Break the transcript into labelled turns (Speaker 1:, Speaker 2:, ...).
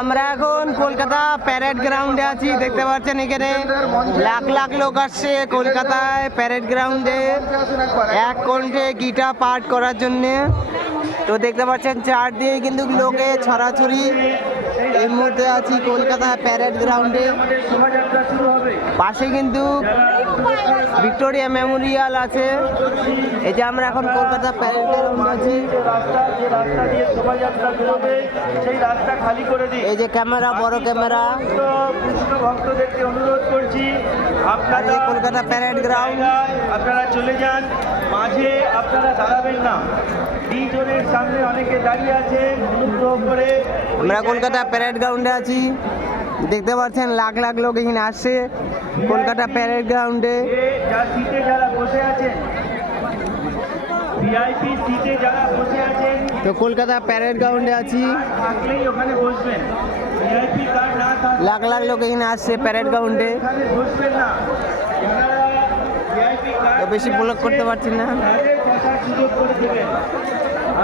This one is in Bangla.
Speaker 1: আমরা এখন কলকাতা প্যারেড গ্রাউন্ডে আছি দেখতে পাচ্ছেন এখানে লাখ লাখ লোক আসছে কলকাতায় প্যারেড গ্রাউন্ডে এক কণ্ঠে গিটা পাঠ করার জন্যে। তো দেখতে পাচ্ছেন চার দিয়ে কিন্তু লোকে ছড়াছড়ি এই মুহূর্তে আছি কলকাতা প্যারেড গ্রাউন্ডে পাশে কিন্তু ভিক্টোরিয়া মেমোরিয়াল আছে। এই যে আমরা এখন কলকাতা প্যারেড গ্রাউন্ডে আছি। এই যে ক্যামেরা বড় ক্যামেরা
Speaker 2: ভক্তদেরকে অনুরোধ করছি আপনারা
Speaker 1: কলকাতা প্যারেড গ্রাউন্ড
Speaker 2: আপনারা চলে যান। মাঝে দাঁড়াবেন না। সামনে অনেকে দাঁড়িয়ে আছেন অনুগ্রহ করে
Speaker 1: আমরা কলকাতা প্যারেড গ্রাউন্ডে আছি। দেখতে পাচ্ছেন লাখ লাখ লোক এখানে আসছে কলকাতা প্যারেড গ্রাউন্ডে
Speaker 2: সিটে যারা বসে আছেন ভিআইপি সিটে যারা বসে আছেন
Speaker 1: তো কলকাতা প্যারেড গ্রাউন্ডে আছি।
Speaker 2: থাকলেই ওখানে বসবেন। ভিআইপি কার্ড না
Speaker 1: লাখ লাখ লোক এখানে আসছে প্যারেড গ্রাউন্ডে
Speaker 2: বসবেন না যারা ভিআইপি
Speaker 1: তো
Speaker 2: কার্ড
Speaker 1: বেশি ব্লক করতে পারছি না।